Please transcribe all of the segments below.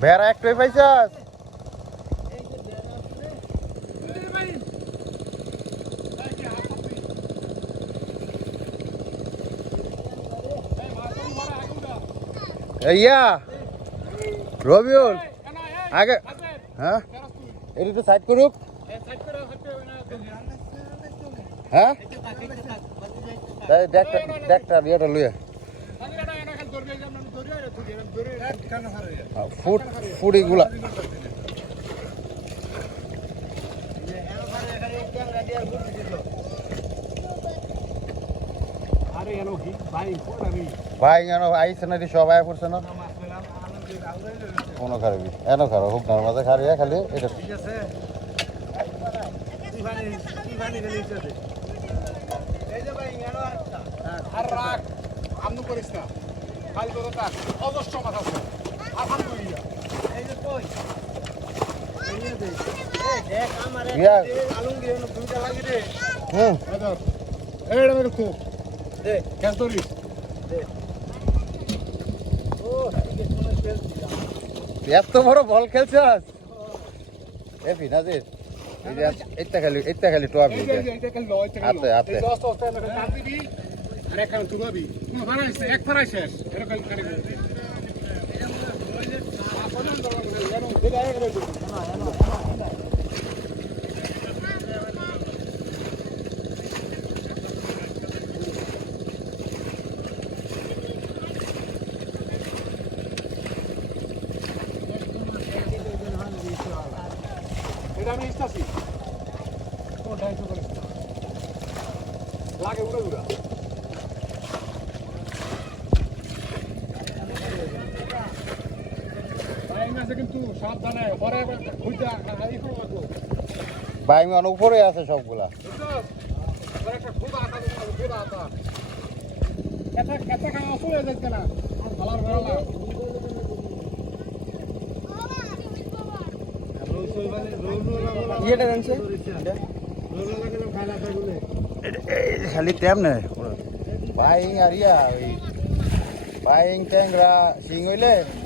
বেড়া একটাই পাইছাস ইয়া রবিউল আগে হ্যাঁ এটা তো সাইড করুক হ্যাঁ দেখটা দেখটা ইয়েটা লইয়া ফুট এলো কি ভাই, কোন আইসে না সবাই পড়ছে না? কোনো খারাপি এন খারাপ হোক না মাঝে খারিয়া খালি এটা। ঠিক আছে আর রাগ আমনু করিস না। খালি অজস্র আছে। আলহামদুলিল্লাহ। এই যে কই? দেখ আমারে রে মেরে খুব দে। ও দিলাম এত বড় বল খেলছাস এ ফিনাজির এই যে এইটা খালি এইটা খালি টোয়াবি এই যে এই যে, এইটা খালি লয় এইটা খালি হাতে, হাতে। এই দশ দশটা এনে কাট দিবি আর একখানে তুলাবি কোনো বানাইছে এক ফেরাই শেষ এটা খালি খালি করবি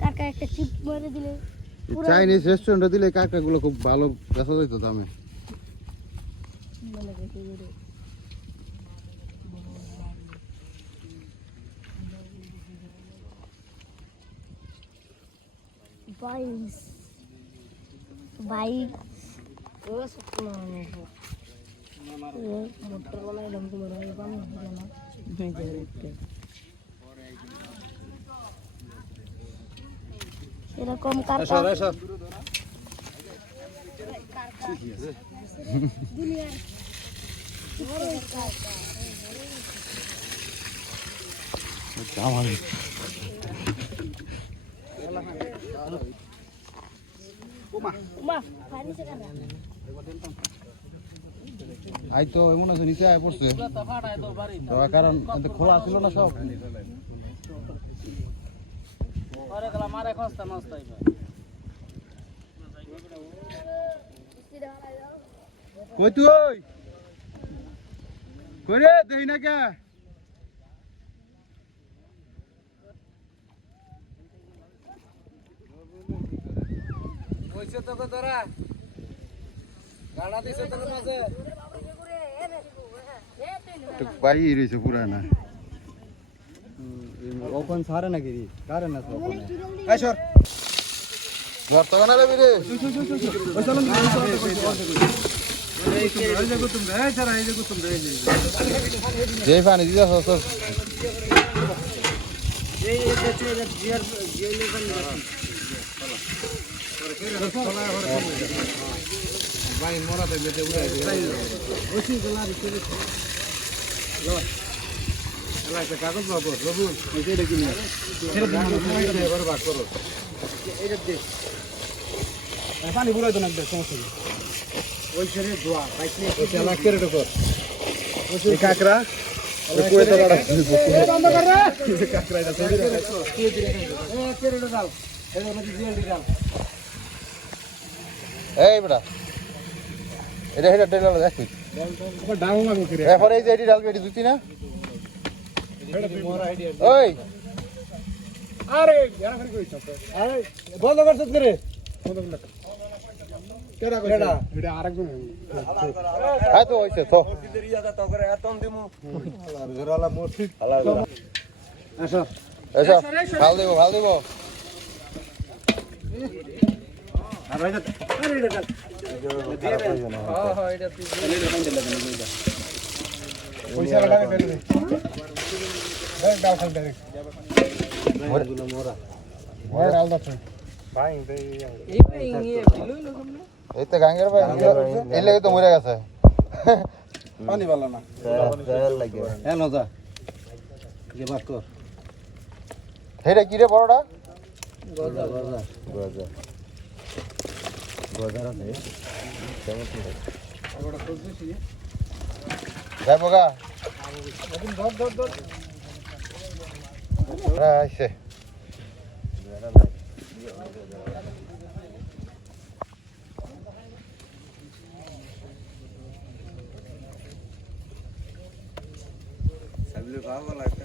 আলার বেলা রোল সোল বানি রোল রোল লাগা ইয়েটা জানছে রোল লাগা খানা থাকলে খালি তেমনে বাইং আর ইয়া ওই বাইং ট্যাংরা সিং হইলে হেডা লাগা নয়তো সবই একটা একটা করে দিছি। যে হ তোর বাইং ধর তুই ধর তারবি ও থ্যাংক ইউ ভাই এমনে এন ওই যে চালনি আছে না চালনিতে খেওয়া দেখা তো দর দরকার আছে এই বেটা এই যে যেন বেশি দেখবি না এমনি ধইরা এই কালকে তুই আমার দেখাতি কেমনে এই যে এমনি ধইরা হ্যাঁ বেশি দেখবি হ্যাঁ এটা ভাগলে তেল শেষ হয়ে কার। কার পানি তো কাগজ একদম সমস্যা ওই এই ডাল দেখ না? ওই। আরে ফের কইছ আরে বন্ধ করছত করে। কেডা কইছ? কেডা? এটা আরেকজন হ্যাঁ তো হয়েছে তো আসো এসো। ভালো দিব ভালো দিব। আর ওই আরে এটা হ্যাঁ হ্যাঁ এটা তুই পয়সা লাগাবে ফেলে দে এই তো গাঙ্গের ভাই এই লেগে তো মরে গেছে। পানি ভালো না। হ্যাঁ নজা। যে বাস কর। হেটা কি রে বড়টা গজা গজা। যাই বগা আইসে সাবলে ভালো লাগছে